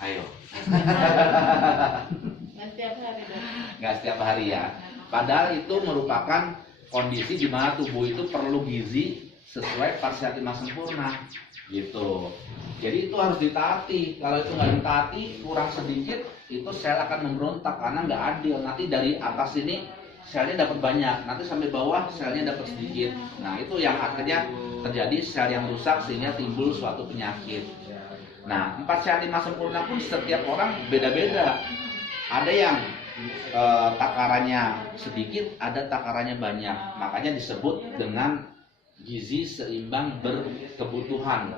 Ayo. Nggak setiap hari dong. Nggak setiap hari ya. Padahal itu merupakan kondisi di mana tubuh itu perlu gizi sesuai parsial timah sempurna gitu. Jadi itu harus ditaati. Kalau itu nggak ditaati, kurang sedikit itu sel akan memberontak karena nggak adil. Nanti dari atas ini selnya dapat banyak, nanti sampai bawah selnya dapat sedikit. Nah itu yang akhirnya terjadi sel yang rusak sehingga timbul suatu penyakit. Nah 4 sel timah sempurna pun setiap orang beda-beda. Ada yang takarannya sedikit, ada takarannya banyak. Makanya disebut dengan gizi seimbang berkebutuhan.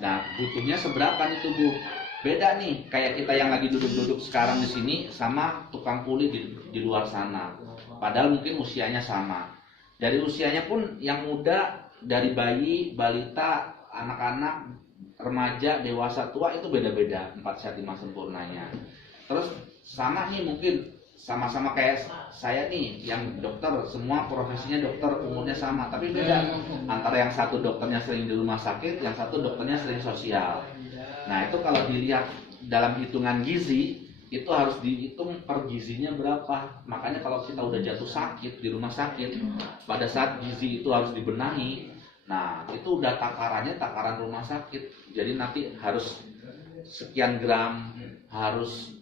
Nah, butuhnya seberapa nih tubuh? Beda nih, kayak kita yang lagi duduk-duduk sekarang di sini sama tukang kuli di luar sana. Padahal mungkin usianya sama. Dari usianya pun yang muda, dari bayi, balita, anak-anak, remaja, dewasa, tua itu beda-beda 4 sehat 5 sempurnanya. Terus sama nih mungkin sama-sama kayak saya nih yang dokter, semua profesinya dokter, umurnya sama, tapi beda antara yang satu dokternya sering di rumah sakit, yang satu dokternya sering sosial. Nah itu kalau dilihat dalam hitungan gizi itu harus dihitung per gizinya berapa. Makanya kalau kita udah jatuh sakit di rumah sakit, pada saat gizi itu harus dibenahi, nah itu udah takarannya takaran rumah sakit. Jadi nanti harus sekian gram, harus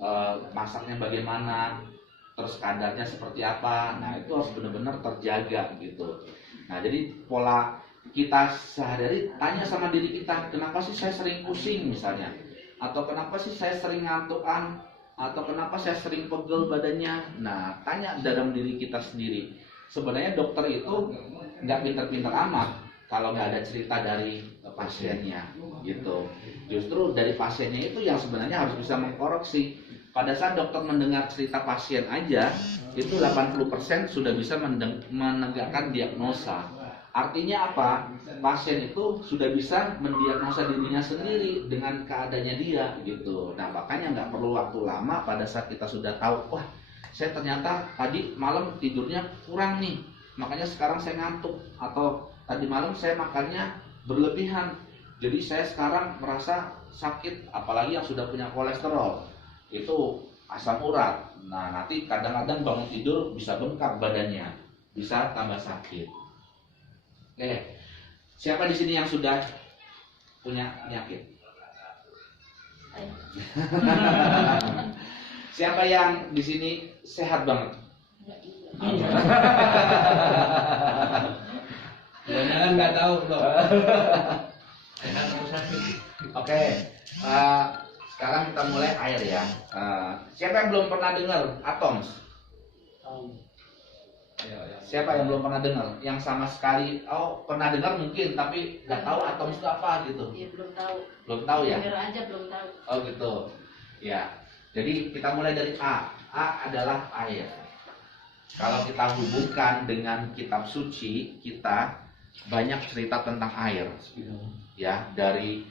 masaknya bagaimana, terus kadarnya seperti apa. Nah itu harus benar-benar terjaga gitu. Nah jadi pola kita sehari-hari, tanya sama diri kita, kenapa sih saya sering pusing misalnya, atau kenapa sih saya sering ngantukan, atau kenapa saya sering pegel badannya. Nah tanya dalam diri kita sendiri. Sebenarnya dokter itu nggak pintar-pintar amat kalau nggak ada cerita dari pasiennya gitu. Justru dari pasiennya itu yang sebenarnya harus bisa mengkoreksi. Pada saat dokter mendengar cerita pasien aja, itu 80% sudah bisa menegakkan diagnosa. Artinya apa? Pasien itu sudah bisa mendiagnosa dirinya sendiri dengan keadaannya dia gitu. Nah makanya nggak perlu waktu lama pada saat kita sudah tahu, wah saya ternyata tadi malam tidurnya kurang nih, makanya sekarang saya ngantuk. Atau tadi malam saya makannya berlebihan, jadi saya sekarang merasa sakit, apalagi yang sudah punya kolesterol, itu asam urat. Nah nanti kadang-kadang bangun tidur bisa bengkak badannya, bisa tambah sakit. Oke, siapa di sini yang sudah punya penyakit? Siapa yang di sini sehat banget? Jangan nggak tahu loh. Sehat atau sakit? Oke, sekarang kita mulai air ya. Siapa yang belum pernah dengar atoms? Siapa yang belum pernah dengar? Yang sama sekali, oh pernah dengar mungkin, tapi nggak tahu atoms itu apa gitu. Iya belum tahu. Belum tahu ya? Dengar aja belum tahu. Oh gitu. Ya. Jadi kita mulai dari A. A adalah air. Kalau kita hubungkan dengan kitab suci, kita banyak cerita tentang air. Ya, dari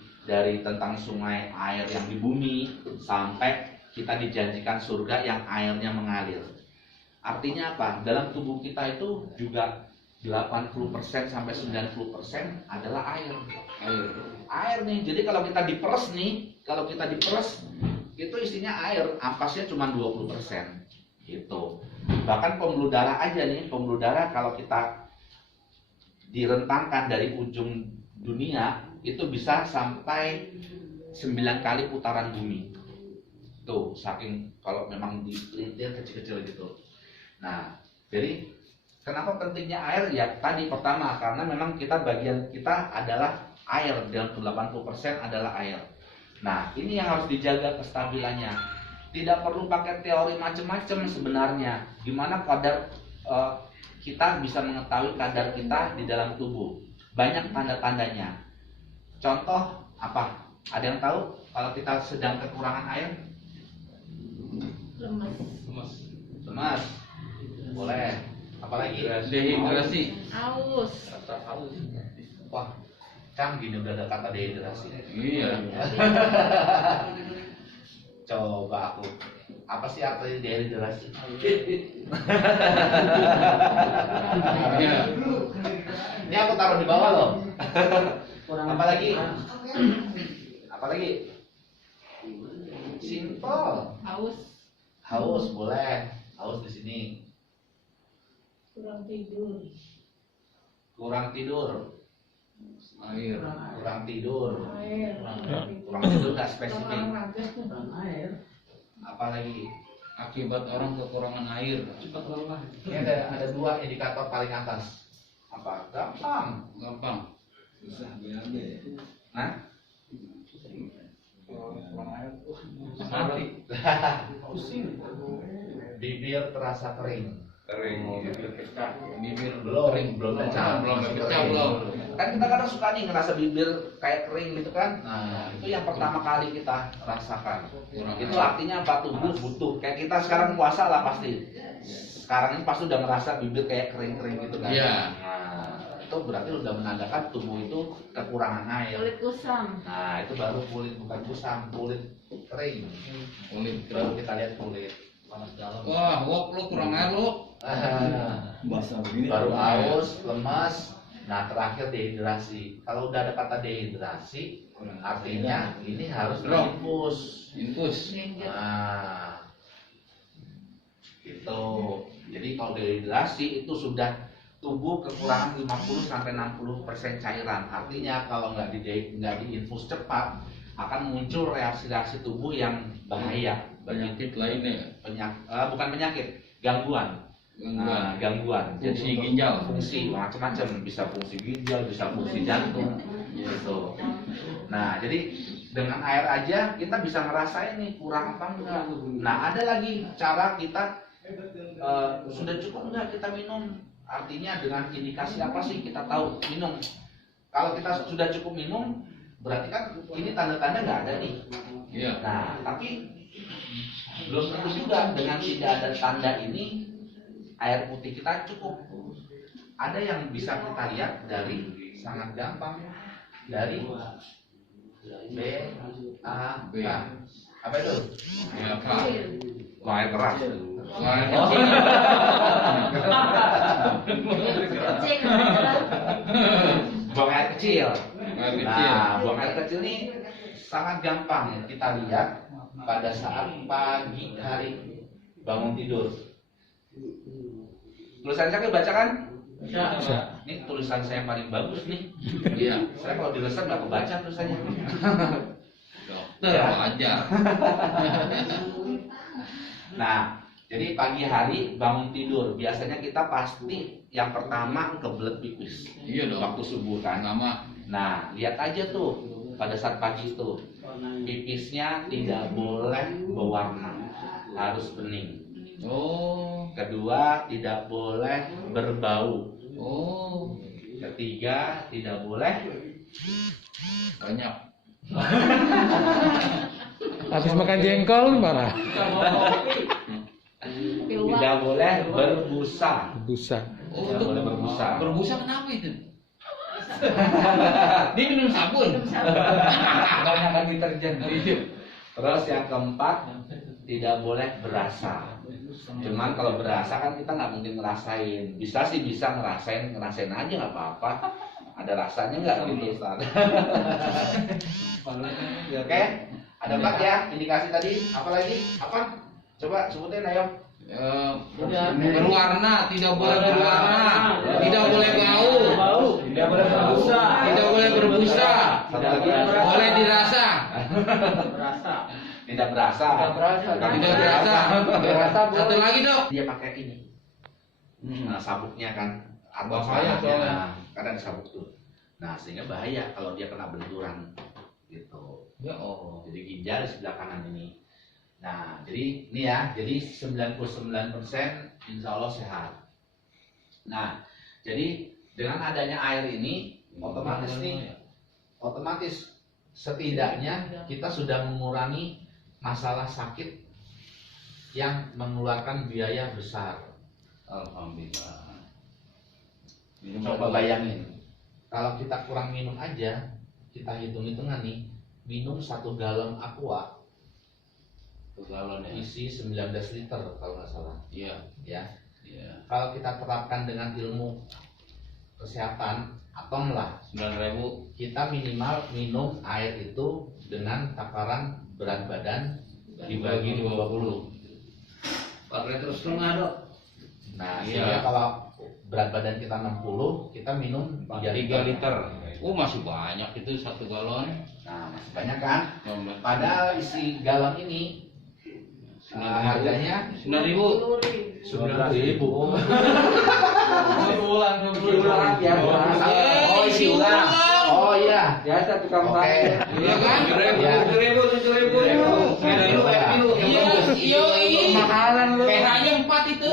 tentang sungai air yang di bumi sampai kita dijanjikan surga yang airnya mengalir. Artinya apa? Dalam tubuh kita itu juga 80% sampai 90% adalah air. Air nih. Jadi kalau kita diperes itu isinya air, ampasnya cuma 20% gitu. Bahkan pembuluh darah aja nih, pembuluh darah kalau kita direntangkan dari ujung dunia itu bisa sampai 9 kali putaran bumi. Tuh, saking kalau memang dipelintir kecil-kecil gitu. Nah, jadi kenapa pentingnya air? Ya tadi pertama karena memang bagian kita adalah air, dalam 80% adalah air. Nah, ini yang harus dijaga kestabilannya. Tidak perlu pakai teori macam-macam sebenarnya. Gimana kadar kita bisa mengetahui kadar kita di dalam tubuh? Banyak tanda-tandanya. Contoh apa? Ada yang tahu kalau kita sedang kekurangan air? Lemas. Boleh. Apalagi? Dehidrasi. Aus. Wah, canggih nih udah ada kata dehidrasi. Iya. Coba aku, apa sih arti dehidrasi? Iya. Ini aku taruh di bawah loh. Apalagi? Simple. Haus. Haus boleh. Haus di sini. Kurang tidur. Kurang tidur. Air. Kurang tidur. Air. Kurang tidur nggak spesifik. Kurang air. Apalagi? Akibat orang kekurangan air. Ini ada dua indikator paling atas. Apa? Gampang. Gampang. Hah? Mati. Bibir terasa kering. Bibir Belum, kering. belum pecah. Belum pecah belum. Kan kita kadang suka nih ngerasa bibir kayak kering gitu kan. Nah, itu yang pertama kali kita rasakan. Itu artinya apa? Tubuh butuh. Kayak kita sekarang puasa lah pasti. Sekarang ini pasti udah ngerasa bibir kayak kering-kering gitu kan. Iya. Nah, itu berarti udah menandakan tubuh itu kekurangan air. Kulit kusam. Nah, itu baru kulit, bukan kusam, kulit kering. Kulit Baru kering. kita lihat kulit. Panas dalam. Wah, wok lu kurang air lu. Basah begini. Baru haus, lemas. Nah, terakhir dehidrasi. Kalau udah ada kata dehidrasi, artinya ini harus Drop. diinfus. Infus. Nah, itu. Jadi kalau dehidrasi itu sudah tubuh kekurangan 50 sampai 60% cairan. Artinya kalau nggak diinfus cepat akan muncul reaksi-reaksi tubuh yang bahaya. Penyakit lainnya. Bukan penyakit, gangguan. Gangguan. Fungsi ginjal. Fungsi macam-macam, bisa fungsi ginjal, bisa fungsi jantung, gitu. Nah, jadi dengan air aja kita bisa ngerasain nih kurang apa enggak. Nah, ada lagi cara kita sudah cukup enggak kita minum. Artinya dengan indikasi apa sih kita tahu minum. Kalau kita sudah cukup minum, berarti kan ini tanda-tanda nggak ada nih. Iya. Nah, tapi belum tentu juga dengan tidak ada tanda ini air putih kita cukup. Ada yang bisa kita lihat dari sangat gampang dari B A K. Apa itu? Ya, Pak. Buang air keras. Wah, Kucing. Buang air kecil. air kecil. Nah, buang air kecil ini sangat gampang kita lihat pada saat pagi hari bangun tidur. Tulisan saya baca kan? Bisa. Ini tulisan saya yang paling bagus nih. Iya. Saya kalau di lesson nggak kebaca tulisannya. Dokter Ya. aja. Nah, jadi pagi hari bangun tidur biasanya kita pasti yang pertama kebelet pipis. Iya dong. Waktu subuh kan. Pertama. Nah, lihat aja tuh pada saat pagi itu pipisnya tidak boleh berwarna, harus bening. Oh. Kedua, tidak boleh berbau. Oh. Ketiga, tidak boleh Banyak. Habis makan jengkol parah. Keluar. tidak boleh berbusa. Busa. Oh, Tidak itu boleh berbusa. berbusa kenapa itu? Dia minum sabun. Banyak kan deterjen. Terus yang keempat, tidak boleh berasa. Cuman kalau berasa kan kita nggak mungkin ngerasain. Bisa sih bisa ngerasain aja nggak apa-apa. Ada rasanya nggak gitu Ustaz? Oke, ada 4 ya indikasi tadi. Apa lagi? Apa? Coba sebutin ayo. Berwarna, tidak boleh berwarna, tidak boleh bau, Tidak boleh berbusa. tidak boleh berbusa, Satu lagi. boleh dirasa, Tidak berasa. tidak berasa. Satu lagi dok. Dia pakai ini. Nah, sabuknya kan atau Bahaya sabuknya. soalnya. Nah, kadang sabuk tuh. Nah, sehingga bahaya kalau dia kena benturan gitu. Ya oh. Jadi ginjal di sebelah kanan ini. Nah, jadi ini ya, jadi 99% insya Allah sehat. Nah, jadi dengan adanya air ini otomatis setidaknya kita sudah mengurangi masalah sakit yang mengeluarkan biaya besar. Alhamdulillah. Coba bayangin, kalau kita kurang minum aja, kita hitung-hitungan nih, minum 1 galon aqua Galon ya. isi 19 liter kalau nggak salah. Iya. Ya, Iya. kalau kita terapkan dengan ilmu kesehatan, atom lah. 9.000. Kita minimal minum air itu dengan takaran berat badan dibagi 20. Pakai terus setengah dok. Nah, Iya. sehingga kalau berat badan kita 60, kita minum 3 3 liter. Oh masih banyak itu 1 galon. Nah, masih banyak kan? 19. Padahal isi galon ini harganya 9.000. 9.000. Ulang Oh, isi ulang. Oh iya. Biasa tukang Oke. Iya kan? 7.000. 7.000. Iya, Kemahalan lu. PH-nya 4 itu.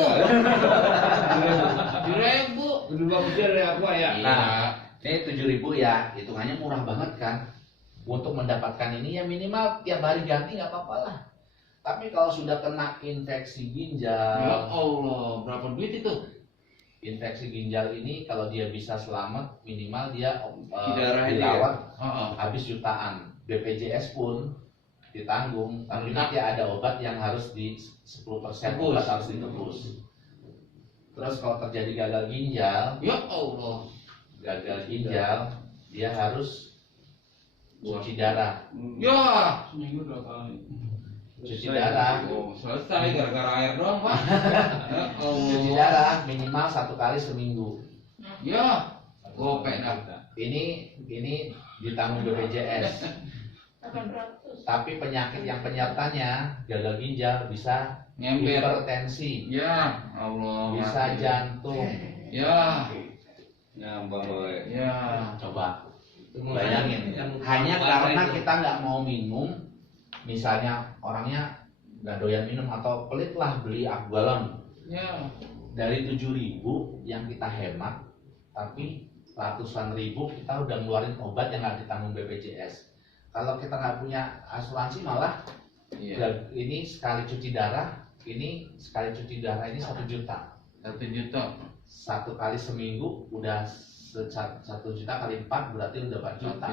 7.000. Lebih bagusnya dari aku ya. Nah, ini 7.000 ya, hitungannya murah banget kan. Untuk mendapatkan ini ya minimal tiap hari ganti nggak apa-apa lah. Tapi kalau sudah kena infeksi Ya ginjal, Allah, berapa duit itu? infeksi ginjal ini kalau dia bisa selamat minimal dia Darah ini dirawat Heeh. habis jutaan. BPJS pun ditanggung, tapi nanti ada obat yang harus di 10% Tebus. obat harus ditebus. Terus kalau terjadi gagal ginjal, Ya Allah. dia harus cuci darah. Ya. Seminggu 2 kali. Cuci darah. Oh, selesai gara-gara air doang, Pak. Ya Cuci Allah. darah minimal 1 kali seminggu. Ya. Gopek dah. Ini ditanggung BPJS. 800. Tapi penyakit yang penyertanya gagal ginjal bisa Nyember. hipertensi, Ya Allah. bisa mati. jantung. Ya. Nyambang woy. Ya. Coba bayangin, hanya karena kita nggak mau minum, misalnya orangnya nggak doyan minum atau pelit lah beli aqualung Ya. dari 7.000 yang kita hemat, tapi ratusan ribu kita udah ngeluarin obat yang nggak ditanggung BPJS. Kalau kita nggak punya asuransi malah Iya. ini sekali cuci darah, ini 1 juta. 1 juta. 1 kali seminggu udah 1 juta kali 4 berarti udah 4 juta.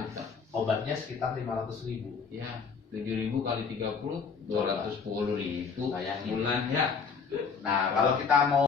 Obatnya sekitar 500.000. Ya. 7.000 kali 30, 210.000 Bayangin. bulan ya. Nah, kalau kita mau